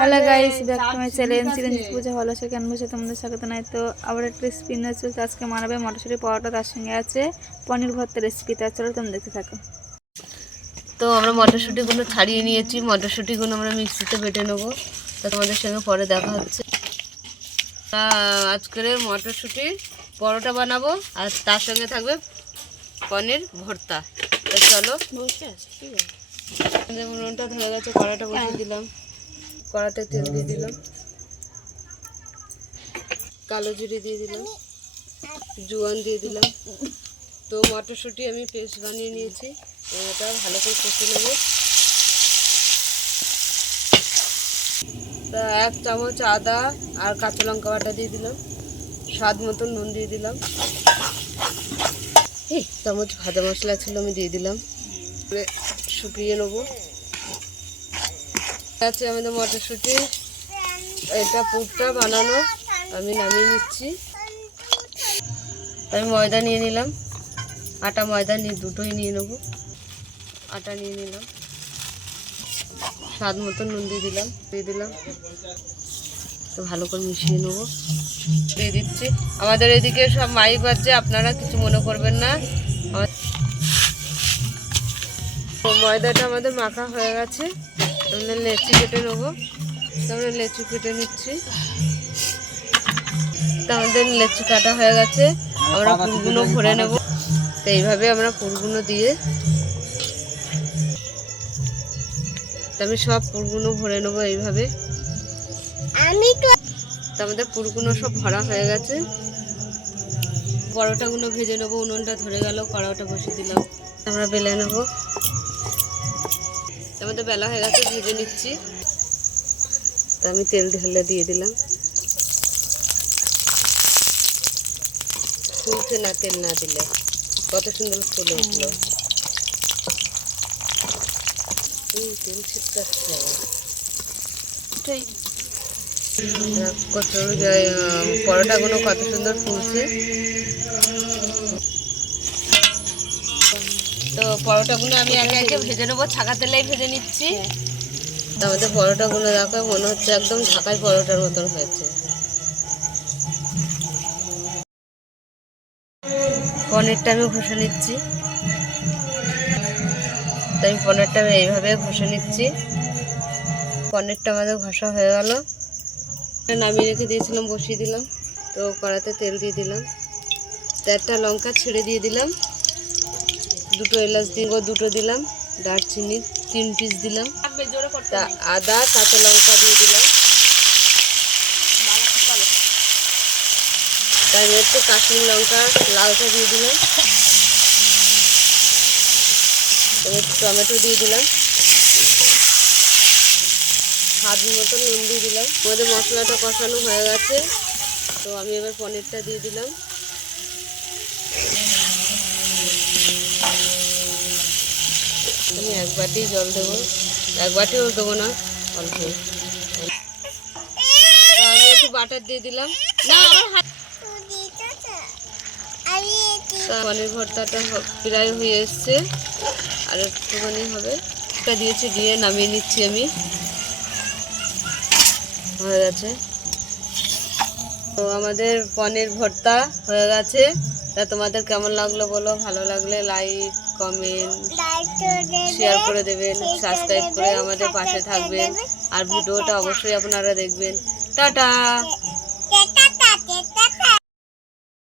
Hello guys back to my channel Chiranjit Puja ভালো আছে? কেন বসে তোমাদের স্বাগত। নাই তো আবার একটা চলছে আজকে মানাবে মটরশুঁটি পরোটা তার সঙ্গে আছে পনির ভর্তা রেসিপি তার চলো তুমি দেখতে থাকো। তো আমরা মটরশুঁটিগুলো ছাড়িয়ে নিয়েছি মটরশুঁটিগুলো আমরা মিক্সিতে বেটে নেব। তা তোমাদের সঙ্গে পরে দেখা হচ্ছে। তা আজকের মটরশুঁটির পরোটা বানাবো আর তার সঙ্গে থাকবে পনির ভর্তা। তো চলো। আমাদের উনুনটা ধরে গেছে কড়াটা বসিয়ে দিলাম। কড়াতে তেল দিয়ে দিলাম। কালো জিরে দিয়ে দিলাম। জোয়ান দিয়ে দিলাম। তো মটরশুঁটি আমি পেস্ট বানিয়ে নিয়েছি। এটা ভালো করে কষে নেব। তা এক চামচ আদা আর কাঁচা লঙ্কা বাটা দিয়ে দিলাম। স্বাদ মতো নুন দিয়ে দিলাম। এই চামচ ভাজা মশলা ছিল আমি দিয়ে দিলাম। শুকিয়ে নেব। আছে আমাদের মটরশুঁটি। এটা পুরটা বানানো। আমি নামিয়ে নিচ্ছি। আমি ময়দা নিয়ে নিলাম। আটা, ময়দা নিয়ে, দুটোই নিয়ে নেব। আটা নিয়ে নিলাম। স্বাদ মতো নুন দিয়ে দিলাম। দিয়ে দিলাম। তো ভালো করে মিশিয়ে নেব। দিয়ে দিচ্ছি। আমাদের এদিকে সব মাইক বাজছে। আপনারা কিছু মনে করবেন না। ময়দাটা আমাদের মাখা হয়ে গেছে। আমরা লেচি কেটে নেব। আমরা লেচি কেটে নিচ্ছি। তো আমাদের লেচু কাটা হয়ে গেছে। আমরা পুরগুলো ভরে নেব। তো এইভাবে আমরা পুরগুলো দিয়ে তো আমি সব পুরগুলো ভরে নেব এইভাবে। আমি তো আমাদের পুরগুলো সব ভরা হয়ে গেছে। পরোটাগুলো ভেজে নেব উনুনটা ধরে গেল কড়াটা বসে দিলাম। আমরা বেলে নেব। আমাদের বেলা হয়ে গেছে ভেজে নিচ্ছি। তো আমি তেল ঢেলে দিয়ে দিলাম। ফুলছে না তেল না দিলে। কত সুন্দর ফুলে উঠল। তেল ছিটকাচ্ছে। কচুর পরোটাগুলো কত সুন্দর ফুলছে। তো পরোটাগুলো আমি একে একে ভেজে নেব, ছাকা তেলেই ভেজে নিচ্ছি। আমাদের পরোটাগুলো দেখো, মনে হচ্ছে একদম ঢাকায় পরোটার মতন হয়েছে। পনিরটা আমি ঘষে নিচ্ছি। তো আমি পনিরটা আমি এইভাবে ঘষে নিচ্ছি। পনিরটা আমাদের ঘষা হয়ে গেল। নামিয়ে রেখে দিয়েছিলাম, বসিয়ে দিলাম। তো কড়াতে তেল দিয়ে দিলাম। চারটা লঙ্কা ছেড়ে দিয়ে দিলাম। দুটো এলাচ দিয়ে দুটো দিলাম, দারচিনি, তিন পিস দিলাম। আদা, কাঁচা লঙ্কা দিয়ে দিলাম। তার একটু কাশ্মীর লঙ্কা লালটা দিয়ে দিলাম। একটু টমেটো দিয়ে দিলাম। স্বাদ মতো নুন দিয়ে দিলাম। আমাদের মশলাটা কষানো হয়ে গেছে, তো আমি এবার পনিরটা দিয়ে দিলাম। আমি এক বাটি জল দেবো। এক বাটিও দেবো না, অল্প। আমি একটু বাটার দিয়ে দিলাম। না পনির ভর্তাটা প্রায় হয়ে এসছে। আর একটুখানি হবে। দিয়েছি, দিয়ে নামিয়ে নিচ্ছি আমি। হয়ে গেছে। তো আমাদের পনির ভর্তা হয়ে গেছে। তা তোমাদের কেমন লাগল বলো? ভালো লাগলে লাইক কমেন্ট শেয়ার করে দেবেন সাবস্ক্রাইব করে আমাদের পাশে থাকবেন। আর ভিডিওটা অবশ্যই আপনারা দেখবেন। টাটা!